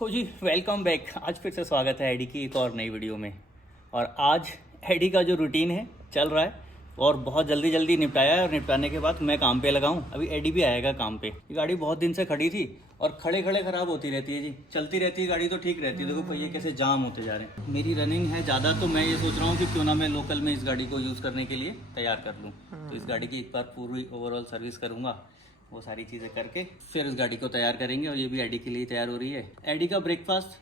तो जी welcome back. आज फिर से स्वागत है एडी की एक और नई वीडियो में। और आज एडी का जो रूटीन है चल रहा है और बहुत जल्दी जल्दी निपटाया है। और निपटाने के बाद मैं काम पे लगाऊं। अभी एडी भी आएगा काम पे। ये गाड़ी बहुत दिन से खड़ी थी और खड़े खड़े ख़राब होती रहती है जी। चलती रहती है गाड़ी तो ठीक रहती है। देखो पहिए कैसे जाम होते जा रहे हैं। मेरी रनिंग है ज़्यादा तो मैं ये सोच रहा हूँ कि क्यों ना मैं लोकल में इस गाड़ी को यूज़ करने के लिए तैयार कर लूँ। तो इस गाड़ी की एक बार पूरी ओवरऑल सर्विस करूँगा, वो सारी चीज़ें करके फिर उस गाड़ी को तैयार करेंगे। और ये भी एडी के लिए तैयार हो रही है। एडी का ब्रेकफास्ट,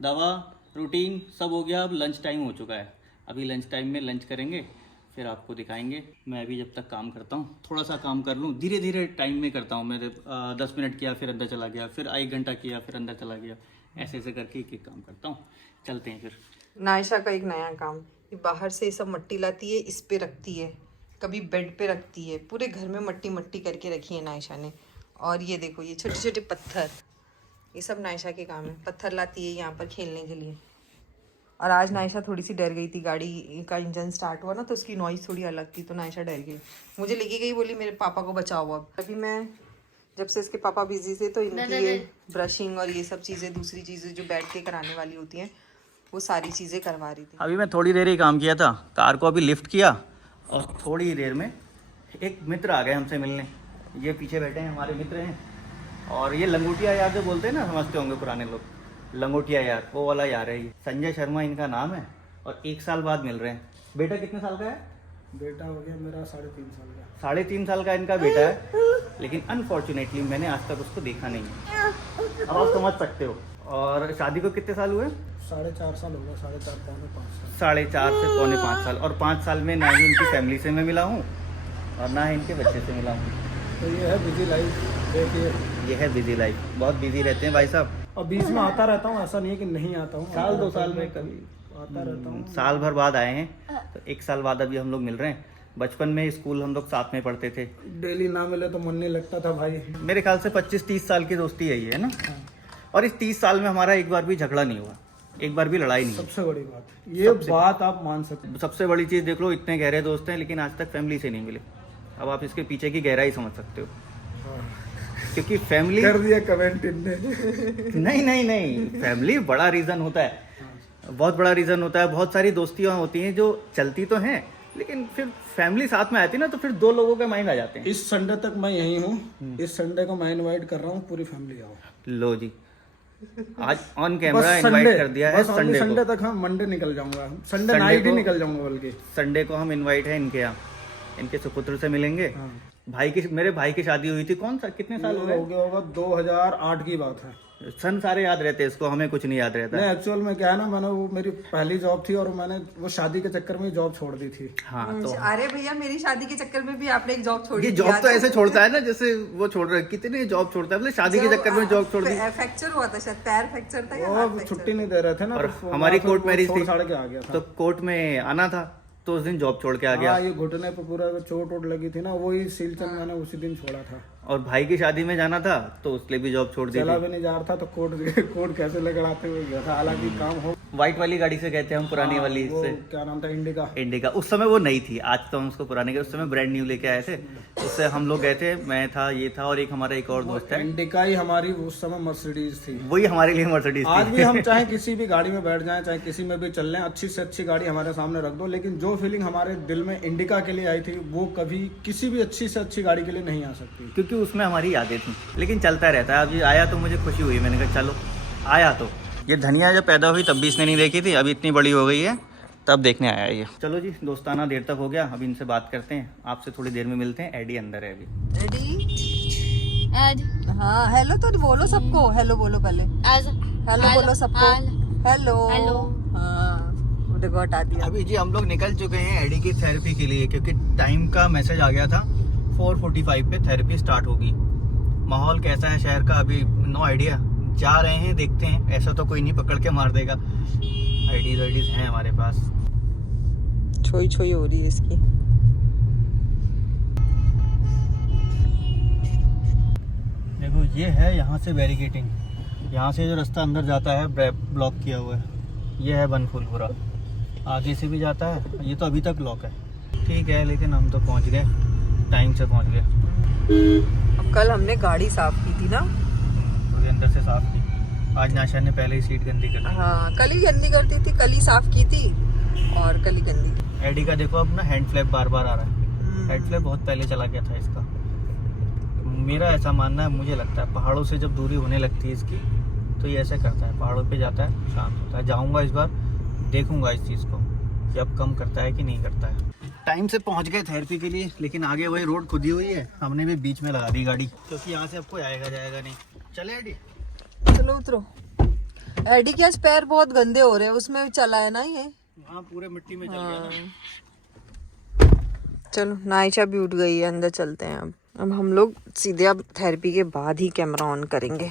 दवा, रूटीन सब हो गया। अब लंच टाइम हो चुका है। अभी लंच टाइम में लंच करेंगे, फिर आपको दिखाएंगे। मैं अभी जब तक काम करता हूँ, थोड़ा सा काम कर लूँ, धीरे धीरे टाइम में करता हूँ। मेरे 10 मिनट किया फिर अंदर चला गया, फिर 1 घंटा किया फिर अंदर चला गया, ऐसे ऐसे करके एक एक काम करता हूँ। चलते हैं फिर। नायशा का एक नया काम, ये बाहर से ये सब मट्टी लाती है, इस पे रखती है, कभी बेड पे रखती है। पूरे घर में मट्टी मट्टी करके रखी है नायशा ने। और ये देखो ये छोटे छोटे पत्थर, ये सब नायशा के काम है। पत्थर लाती है यहाँ पर खेलने के लिए। और आज नायशा थोड़ी सी डर गई थी। गाड़ी का इंजन स्टार्ट हुआ ना तो उसकी नॉइज़ थोड़ी अलग थी, तो नायशा डर गई। मुझे लेके गई, बोली मेरे पापा को बचाओ। अब अभी मैं जब से इसके पापा बिजी थे तो इनकी ये ब्रशिंग और ये सब चीज़ें, दूसरी चीज़ें जो बैठ के कराने वाली होती हैं, वो सारी चीज़ें करवा रही थी। अभी मैं थोड़ी देर ही काम किया था, कार को अभी लिफ्ट किया और थोड़ी ही देर में एक मित्र आ गए हमसे मिलने। ये पीछे बैठे हैं, हमारे मित्र हैं। और ये लंगोटिया यार जो बोलते हैं ना, समझते होंगे पुराने लोग, लंगोटिया यार, वो वाला यार है ये। संजय शर्मा इनका नाम है और 1 साल बाद मिल रहे हैं। बेटा कितने साल का है? बेटा हो गया मेरा 3.5 साल का। 3.5 साल का इनका बेटा है, लेकिन अनफॉर्चुनेटली मैंने आज तक उसको देखा नहीं है। अब आप समझ सकते हो। और शादी को कितने साल हुए? 4.5 साल होगा, 4.5 पौने 5 साल। 4.5 से पौने 5 साल। और 5 साल में ना ही इनकी फैमिली से मैं मिला हूँ और ना ही इनके बच्चे से मिला हूँ। तो ये है बिजी लाइफ। देखिए ये है बिजी लाइफ, बहुत बिजी रहते हैं भाई साहब। और बीच में आता रहता हूँ, ऐसा नहीं है कि नहीं आता हूँ। साल 2 साल में कभी आता रहता हूँ। साल भर बाद आए हैं, तो 1 साल बाद अभी हम लोग मिल रहे हैं। बचपन में स्कूल हम लोग साथ में पढ़ते थे। डेली ना मिले तो मन नहीं लगता था भाई। मेरे ख्याल से 25-30 साल की दोस्ती है ये, है ना। और इस 30 साल में हमारा एक बार भी झगड़ा नहीं हुआ, एक बार भी लड़ाई नहीं। सबसे बड़ी बात ये बात आप मान सकते हैं। सबसे बड़ी चीज़ देख लो, इतने गहरे दोस्त हैं लेकिन आज तक फैमिली से नहीं मिले। अब आप इसके पीछे की गहराई समझ सकते हो। क्योंकि फैमिली कर दिया कमेंट इनने। नहीं, फैमिली बड़ा रीज़न होता है, बहुत बड़ा रीज़न होता है। बहुत सारी दोस्तियाँ होती हैं जो चलती तो हैं, लेकिन फिर फैमिली साथ में आती है ना, तो फिर 2 लोगों के माइंड आ जाते हैं। इस संडे तक मैं यही हूँ। इस संडे को मैं इनवाइट कर रहा हूँ, पूरी फैमिली आओ। लो जी, आज ऑन कैमरा इनवाइट कर दिया है। संडे तक हम मंडे निकल जाऊंगा, संडे नाइट ही निकल जाऊंगा। बल्कि संडे को हम इनवाइट है इनके यहाँ, इनके सुपुत्र से मिलेंगे। मेरे भाई की शादी हुई थी, कौन सा कितने साल हो गया होगा? 2008 की बात है। सन सारे याद रहते हैं इसको, हमें कुछ नहीं याद रहता। नहीं, एक्चुअल में क्या है ना, मैंने वो मेरी पहली जॉब थी और मैंने वो शादी के चक्कर में जॉब छोड़ दी थी। हाँ तो अरे भैया, मेरी शादी के चक्कर में भी आपने एक जॉब छोड़ी। ये जॉब तो ऐसे छोड़ता है ना जैसे वो छोड़ रहे, कितने जॉब छोड़ता है, मतलब शादी के चक्कर में जॉब छोड़ दी। फ्रैक्चर हुआ था शायद, पैर फ्रैक्चर था या वो हाथ फ्रैक्चर? छुट्टी नहीं दे रहे थे ना। और हमारी कोर्ट मैरिज थी, छोड़ के आ गया था। तो कोर्ट में आना था, तो उस दिन जॉब छोड़ के आ गया। ये घुटने पे पूरा चोट वोट लगी थी ना, वही सीलचंद मैंने उसी दिन छोड़ा था। और भाई की शादी में जाना था तो उसके लिए भी जॉब छोड़ दी। चला भी नहीं जा रहा था तो कोर्ट कैसे लगड़ाते हुए गया था। हालांकि काम हो। व्हाइट वाली गाड़ी से गए थे हम, पुरानी वाली से। क्या नाम था? इंडिका। उस समय वो नई थी, आज तो हम उसको पुराने गए, उस समय ब्रांड न्यू लेके आए थे। उससे हम लोग गए थे, मैं था, ये था और एक हमारा एक और दोस्त है। इंडिका ही हमारी उस समय मर्सिडीज थी, वही हमारे लिए मर्सिडीज थी। आज भी हम चाहे किसी भी गाड़ी में बैठ जाएं, चाहे किसी में भी चल लें, अच्छी से अच्छी गाड़ी हमारे सामने रख दो, लेकिन जो फीलिंग हमारे दिल में इंडिका के लिए आई थी, वो कभी किसी भी अच्छी से अच्छी गाड़ी के लिए नहीं आ सकती, क्योंकि उसमें हमारी यादें थी। लेकिन चलता रहता है। अभी आया तो मुझे खुशी हुई, मैंने कहा चलो आया। तो ये धनिया जब पैदा हुई तब भी इसने नहीं देखी थी, अभी इतनी बड़ी हो गई है तब देखने आया ये। चलो जी, दोस्ताना देर तक हो गया, अभी इनसे बात करते हैं। आपसे थोड़ी देर में मिलते हैं। एडी अंदर है अभी। रेडी? हाँ, हेलो तो बोलो सबको, हेलो बोलो पहले। हेलो बोलो सबको, हेलो। हाँ, देखो हटा दिया। अभी जी हम लोग निकल चुके हैं एडी की थेरेपी के लिए, क्योंकि टाइम का मैसेज आ गया था। 4:45 पे थेरेपी स्टार्ट होगी। माहौल कैसा है शहर का अभी नो आइडिया, जा रहे हैं, देखते हैं। ऐसा तो कोई नहीं पकड़ के मार देगा। आइडीज हैं हमारे पास। छोई छोई हो रही है इसकी। देखो ये है यहाँ से बैरिकेटिंग, यहाँ से जो रास्ता अंदर जाता है ब्लॉक किया हुआ है। ये है बनफुलपुरा, आगे से भी जाता है। ये तो अभी तक ब्लॉक है, ठीक है, लेकिन हम तो पहुँच गए, टाइम से पहुँच गए। अब कल हमने गाड़ी साफ की थी ना, तो अंदर से साफ की। आज नाशा ने पहले ही सीट गंदी कर दी। हाँ कल ही गंदी करती थी, कल ही साफ की थी और कल ही गंदी की। एडी का देखो अब ना हैंड फ्लैप बार बार आ रहा है। हैंड फ्लैप बहुत पहले चला गया था इसका। मेरा ऐसा मानना है, मुझे लगता है पहाड़ों से जब दूरी होने लगती है इसकी तो ये ऐसे करता है, पहाड़ों पे जाता है, शांत होता है। जाऊंगा इस बार, देखूंगा इस चीज़ को कि अब कम करता है कि नहीं करता है। टाइम से पहुंच गए थेरेपी के लिए, लेकिन आगे वही रोड खुदी हुई है, हमने भी बीच में लगा दी गाड़ी, क्योंकि यहाँ से अब कोई आएगा जाएगा नहीं। चले एडी, चलो उतरो। एडी के आज पैर बहुत गंदे हो रहे हैं, उसमें चला है ना ये। हाँ पूरे मिट्टी में चल गया ना। चलो नायशा भी उठ गई है, अंदर चलते हैं। अब हम लोग सीधे अब थेरेपी के बाद ही कैमरा ऑन करेंगे।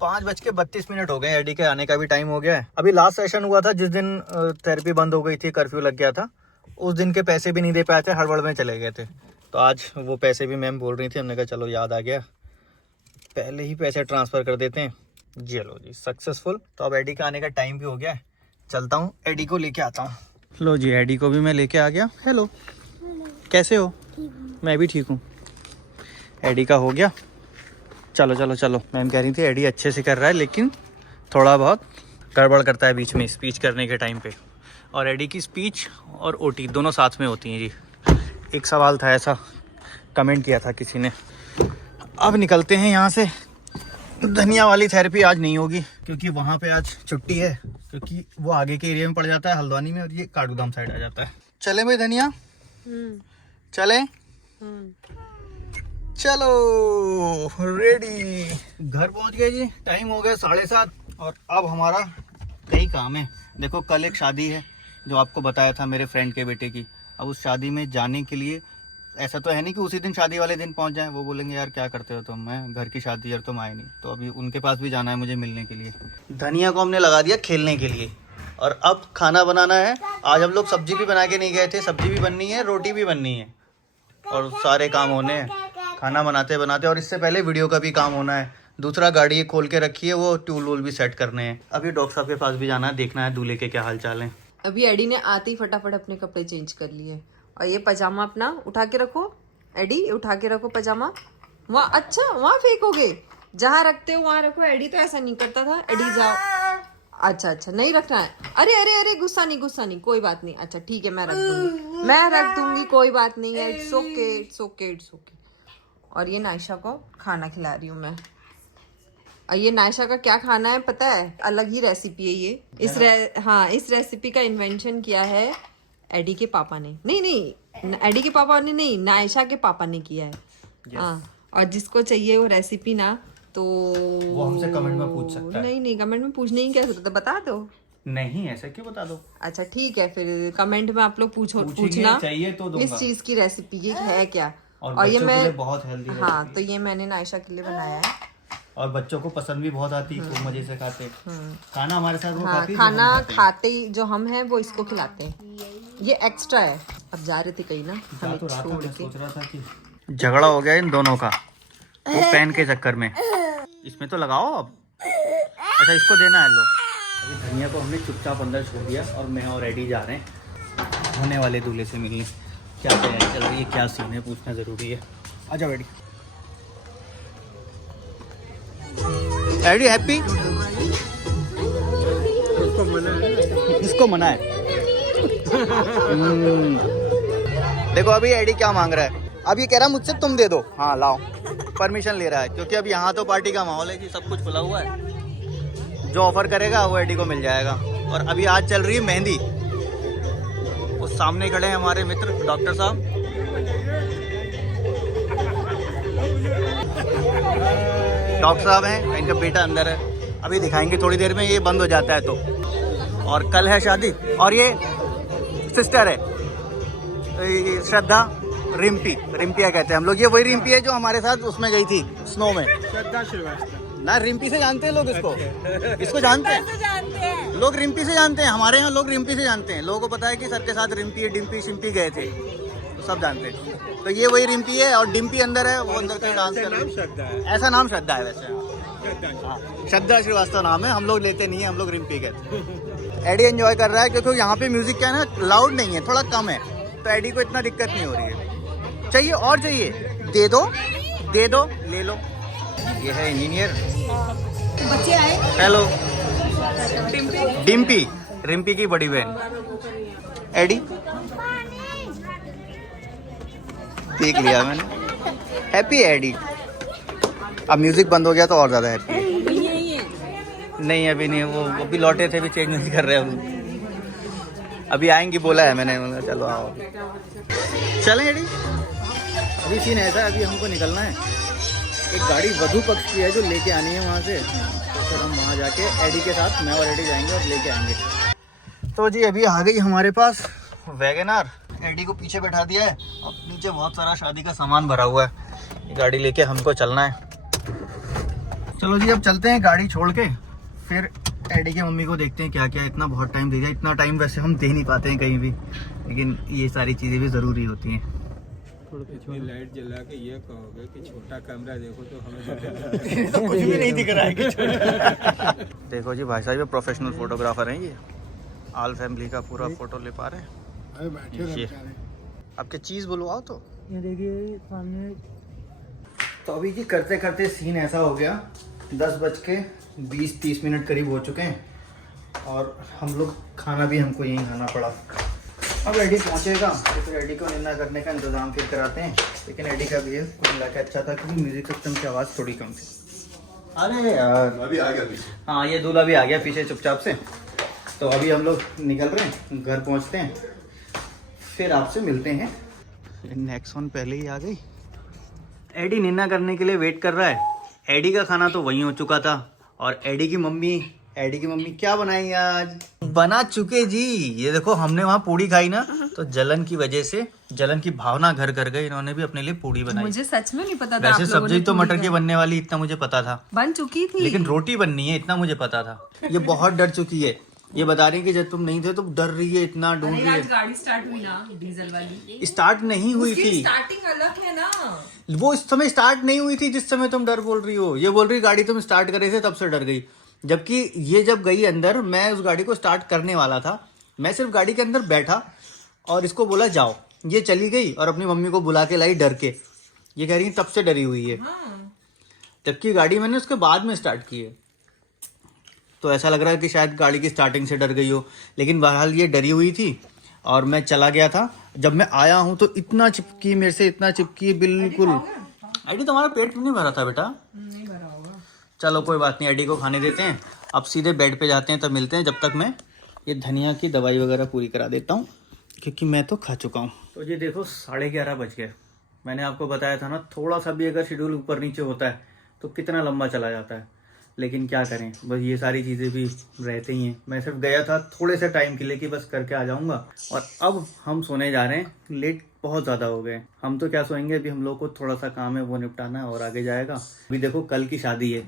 5:32 हो गए, एडी के आने का भी टाइम हो गया है। अभी लास्ट सेशन हुआ था जिस दिन थेरेपी बंद हो गई थी, कर्फ्यू लग गया था, उस दिन के पैसे भी नहीं दे पाए थे, हड़बड़ में चले गए थे। तो आज वो पैसे भी मैम बोल रही थी, हमने कहा चलो याद आ गया, पहले ही पैसे ट्रांसफर कर देते हैं। चलो जी सक्सेसफुल। तो अब एडी का आने का टाइम भी हो गया है, चलता हूँ एडी को लेके आता हूँ। लो जी एडी को भी मैं लेके आ गया। हेलो, कैसे हो? मैं भी ठीक हूँ। एडी का हो गया। चलो चलो चलो। मैम कह रही थी एडी अच्छे से कर रहा है, लेकिन थोड़ा बहुत गड़बड़ करता है बीच में स्पीच करने के टाइम पे। और एडी की स्पीच और ओटी दोनों साथ में होती हैं जी। एक सवाल था, ऐसा कमेंट किया था किसी ने। अब निकलते हैं यहाँ से। धनिया वाली थेरेपी आज नहीं होगी, क्योंकि वहाँ पे आज छुट्टी है, क्योंकि वो आगे के एरिया में पड़ जाता है हल्द्वानी में, और ये काठगोदाम साइड आ जाता है। चले भाई धनिया, चले चलो रेडी। घर पहुंच गए जी, टाइम हो गया 7:30, और अब हमारा कई काम है। देखो कल एक शादी है जो आपको बताया था मेरे फ्रेंड के बेटे की। अब उस शादी में जाने के लिए ऐसा तो है नहीं कि उसी दिन शादी वाले दिन पहुंच जाए, वो बोलेंगे यार क्या करते हो तुम, मैं घर की शादी यार तुम आए नहीं। तो अभी उनके पास भी जाना है मुझे मिलने के लिए। धनिया को हमने लगा दिया खेलने के लिए, और अब खाना बनाना है। आज हम लोग सब्जी भी बना के नहीं गए थे, सब्जी भी बननी है, रोटी भी बननी है, और सारे काम होने हैं खाना बनाते बनाते। और इससे पहले वीडियो का भी काम होना है। दूसरा गाड़ी खोल के रखी है, वो टूल वूल भी सेट करने हैं। अभी डॉक्टर साहब के पास भी जाना है, देखना है दूल्हे के क्या हाल चाल है। अभी एडी ने आते ही फटाफट अपने कपड़े चेंज कर लिए, और ये पजामा अपना उठा के रखो। एडी उठा के रखो पजामा वहाँ। अच्छा वहाँ फेंकोगे, जहाँ रखते हो वहाँ रखो। एडी तो ऐसा नहीं करता था। एडी जाओ। अच्छा अच्छा नहीं रखना है। अरे अरे अरे गुस्सा नहीं, कोई बात नहीं। अच्छा ठीक है, मैं रख दूंगी, कोई बात नहीं है। It's okay it's okay it's okay. और ये नायशा को खाना खिला रही हूँ मैं। और ये नायशा का क्या खाना है पता है? अलग ही रेसिपी है ये। इस रेसिपी का इन्वेंशन किया है एडी के पापा ने। नहीं एडी के पापा ने नहीं, नायशा के पापा ने किया है। हाँ, और जिसको चाहिए वो रेसिपी ना, तो वो हमसे कमेंट में पूछ सकता है। नहीं कमेंट में पूछने की क्या जरूरत है, बता दो। नहीं ऐसा क्यों बता दो। अच्छा ठीक है, फिर कमेंट में आप लोग पूछना चाहिए तो दूंगा। इस चीज की रेसिपी ये है क्या। और ये मैं बहुत हेल्दी। हाँ, तो ये मैंने नायशा के लिए बनाया है, और बच्चों को पसंद भी बहुत आती है, खूब मजे से खाते। खाना हमारे साथ वो खाती है, खाना खाते ही जो हम हैं वो इसको खिलाते हैं। ये एक्स्ट्रा है। अब जा रहे थे कहीं ना, हमें छोड़ के। सोच रहा था कि झगड़ा हो गया इन दोनों का, वो पेन के चक्कर में। इसमें तो लगाओ अब। अच्छा इसको देना है। लो अभी धनिया को हमने चुपचाप अंदर छोड़ दिया, और मैं और एडी जा रहे हैं होने वाले दूल्हे से मिलने। क्या तैयारी चल रही है, क्या सीन है, पूछना जरूरी है। आजा एडी। AD happy? इसको मना है। देखो अभी एडी क्या मांग रहा है। अब ये कह रहा है मुझसे तुम दे दो। हाँ लाओ, परमिशन ले रहा है, क्योंकि अब यहाँ तो पार्टी का माहौल है कि सब कुछ खुला हुआ है। जो ऑफर करेगा वो एडी को मिल जाएगा। और अभी आज चल रही है मेहंदी। उस सामने खड़े हैं हमारे मित्र डॉक्टर साहब। डॉक्टर साहब हैं, इनका बेटा अंदर है, अभी दिखाएंगे थोड़ी देर में, ये बंद हो जाता है तो। और कल है शादी। और ये सिस्टर है श्रद्धा, रिम्पिया कहते हैं हम लोग। ये वही रिम्पी है जो हमारे साथ उसमें गई थी स्नो में। श्रद्धा श्रीवास्तव ना, रिम्पी से जानते हैं लोग इसको। इसको जानते हैं लोग, रिम्पी से जानते हैं। हमारे यहाँ लोग रिम्पी से जानते हैं। लोगों को पता है कि सर के साथ रिम्पी डिम्पी शिम्पी गए थे, तो सब जानते हैं। तो ये वही रिम्पी है, और डिम्पी अंदर है, वो अंदर कहीं डांस कर रही है। ऐसा नाम श्रद्धा है वैसे। हाँ श्रद्धा श्रीवास्तव नाम है, हम लोग लेते नहीं है, हम लोग रिम्पी कहते हैं। एडी एंजॉय कर रहा है, क्योंकि यहाँ पे म्यूजिक क्या है ना, लाउड नहीं है, थोड़ा कम है, तो एडी को इतना दिक्कत नहीं हो रही है। चाहिए और चाहिए, दे दो ले लो। ये है इंजीनियर। बच्चे आए हेलो डिम्पी, रिम्पी की बड़ी बहन एडी, देख लिया मैंने। हैप्पी है एडी। अब म्यूजिक बंद हो गया तो और ज्यादा हैप्पी है। नहीं अभी नहीं, वो अभी लौटे थे, भी चेंज नहीं कर रहे हम। अभी आएंगी बोला है मैंने, चलो आओ चलें एडी। अभी सीन ऐसा है, अभी हमको निकलना है। एक गाड़ी वधू पक्ष की है जो लेके आनी है वहाँ से, तो फिर हम वहाँ जाके एडी के साथ, मैं और एडी जाएंगे और लेके आएंगे। तो जी अभी आ गई हमारे पास वैगनआर। एडी को पीछे बैठा दिया है, अब नीचे बहुत सारा शादी का सामान भरा हुआ है। ये गाड़ी लेके हमको चलना है। चलो जी अब चलते हैं गाड़ी छोड़ के, फिर एडी के मम्मी को देखते हैं क्या क्या। इतना बहुत टाइम दे दिया, इतना टाइम वैसे हम दे नहीं पाते हैं कहीं भी, लेकिन ये सारी चीज़ें भी ज़रूरी होती हैं। इतनी लाइट जला के ये कहोगे कि छोटा कैमरा देखो तो हमें तो कुछ भी नहीं दिख रहा है कि देखो जी भाई साहब ये प्रोफेशनल फोटोग्राफर हैं, ये ऑल फैमिली का पूरा फोटो ले पा रहे हैं। ये आपके चीज़ बोलो आओ तो ये देखिए सामने। तो अभी जी करते करते सीन ऐसा हो गया, 10:20-30 करीब हो चुके हैं और हम लोग खाना भी हमको यहीं खाना पड़ा। अब एडी पहुंचेगा तो फिर एडी को निन्ना करने का इंतज़ाम फिर कराते हैं। लेकिन एडी का बिहेव कुछ मिला के अच्छा था, क्योंकि म्यूजिक सिस्टम की आवाज़ थोड़ी कम थी। अरे यार अभी आ गया पीछे। हाँ ये दूल्हा भी आ गया पीछे चुपचाप से। तो अभी हम लोग निकल रहे हैं, घर पहुंचते हैं, फिर आपसे मिलते हैं। नेक्स्ट पहले ही आ गई। एडी निन्ना करने के लिए वेट कर रहा है। एडी का खाना तो वहीं हो चुका था और एडी की मम्मी क्या बनाई आज? बना चुके जी। ये देखो हमने वहाँ पूड़ी खाई ना, तो जलन की वजह से, जलन की भावना घर कर गई, इन्होंने भी अपने लिए पूड़ी बनाई। मुझे सच में नहीं पता था। वैसे सब्जी तो मटर की बनने वाली इतना मुझे पता था, बन चुकी थी, लेकिन रोटी बननी है इतना मुझे पता था। ये बहुत डर चुकी है, ये बता रही है कि जब तुम नहीं थे तो डर रही है, इतना ढूंढ रही है। गाड़ी स्टार्ट हुई ना डीजल वाली, स्टार्ट नहीं हुई थी, स्टार्टिंग अलग है ना। वो इस समय स्टार्ट नहीं हुई थी जिस समय तुम डर बोल रही हो। ये बोल रही गाड़ी तुम स्टार्ट करे थे तब से डर गई, जबकि ये जब गई अंदर, मैं उस गाड़ी को स्टार्ट करने वाला था। मैं सिर्फ गाड़ी के अंदर बैठा और इसको बोला जाओ, ये चली गई और अपनी मम्मी को बुला के लाई डर के। ये कह रही है तब से डरी हुई है, जबकि गाड़ी मैंने उसके बाद में स्टार्ट की है। तो ऐसा लग रहा है कि शायद गाड़ी की स्टार्टिंग से डर गई हो, लेकिन बहरहाल ये डरी हुई थी और मैं चला गया था। जब मैं आया हूँ तो इतना चिपकी मेरे से, इतना चिपकी बिल्कुल। एडी तुम्हारा पेट नहीं भरा था बेटा? नहीं भरा होगा। चलो कोई बात नहीं, एडी को खाने देते हैं। अब सीधे बेड पे जाते हैं, तब मिलते हैं। जब तक मैं ये धनिया की दवाई वगैरह पूरी करा देता हूँ, क्योंकि मैं तो खा चुका हूँ। तो ये देखो 11:30 बज गए। मैंने आपको बताया था ना, थोड़ा सा भी अगर शेड्यूल ऊपर नीचे होता है तो कितना लंबा चला जाता है, लेकिन क्या करें, बस ये सारी चीज़ें भी रहती ही हैं। मैं सिर्फ गया था थोड़े से टाइम के लिए कि बस करके आ जाऊँगा, और अब हम सोने जा रहे हैं। लेट बहुत ज़्यादा हो गए। हम तो क्या सोएंगे, अभी हम लोग को थोड़ा सा काम है वो निपटाना है और आगे जाएगा। अभी देखो कल की शादी है,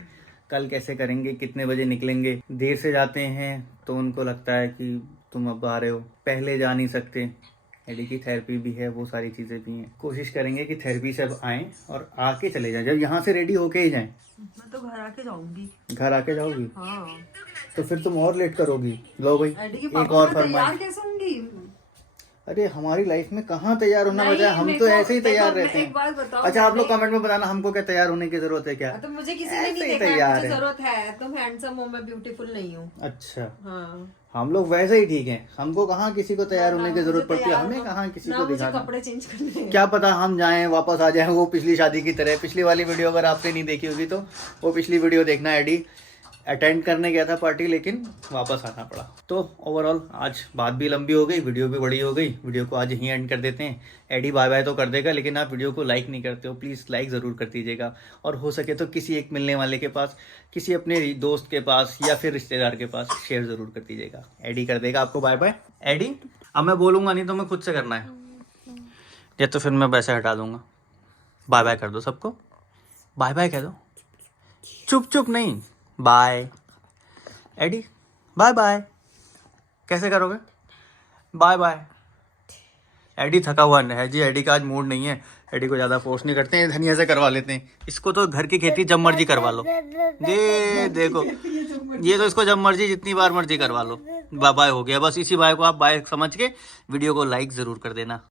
कल कैसे करेंगे, कितने बजे निकलेंगे। देर से जाते हैं तो उनको लगता है कि तुम अब आ रहे हो, पहले जा नहीं सकते। एडी की थेरेपी भी है, वो सारी चीज़ें भी हैं। कोशिश करेंगे कि थेरेपी से अब आएँ और आके चले जाएं, जब यहाँ से रेडी होके ही जाएं। मैं तो घर आके जाऊंगी। घर आके जाओगी? हाँ। तो फिर तुम और लेट करोगी। लो भाई एक और फरमाइश। कैसे होंगी? अरे हमारी लाइफ में कहाँ तैयार होना बचा, हम तो ऐसे ही तैयार रहते हैं। अच्छा आप लोग कमेंट में बताना हमको क्या तैयार होने की जरूरत है क्या? तो मुझे किसी ने नहीं देखा है, मुझे जरूरत है। तुम हैंडसम हो, मैं ब्यूटीफुल नहीं हूँ। अच्छा हाँ। हम लोग वैसे ही ठीक हैं, हमको कहाँ किसी को तैयार होने की जरूरत पड़ती है, हमें कहाँ किसी को दिखाना। कपड़े चेंज करने क्या पता हम जाएं वापस आ जाएं वो पिछली शादी की तरह। पिछली वाली वीडियो अगर आपने नहीं देखी होगी तो वो पिछली वीडियो देखना। एडी अटेंड करने गया था पार्टी, लेकिन वापस आना पड़ा। तो ओवरऑल आज बात भी लंबी हो गई, वीडियो भी बड़ी हो गई। वीडियो को आज यहीं एंड कर देते हैं। एडी बाय बाय तो कर देगा, लेकिन आप वीडियो को लाइक नहीं करते हो, प्लीज़ लाइक ज़रूर कर दीजिएगा। और हो सके तो किसी एक मिलने वाले के पास, किसी अपने दोस्त के पास या फिर रिश्तेदार के पास शेयर ज़रूर कर दीजिएगा। एडी कर देगा आपको बाय बाय। एडी अब मैं बोलूँगा नहीं तो मैं खुद से करना है, या तो फिर मैं वैसे हटा दूँगा। बाय बाय कर दो सबको, बाय बाय कह दो। चुप चुप नहीं, बाय। एडी बाय बाय कैसे करोगे? Bye bye. एडी थका हुआ है जी, एडी का आज मूड नहीं है। एडी को ज़्यादा फोर्स नहीं करते हैं, धनिया से करवा लेते हैं। इसको तो घर की खेती जब मर्जी करवा लो। ये देखो, ये तो इसको जब मर्जी जितनी बार मर्जी करवा लो। बाय बाय हो गया, बस इसी बाय को आप बाय समझ के वीडियो को लाइक ज़रूर कर देना।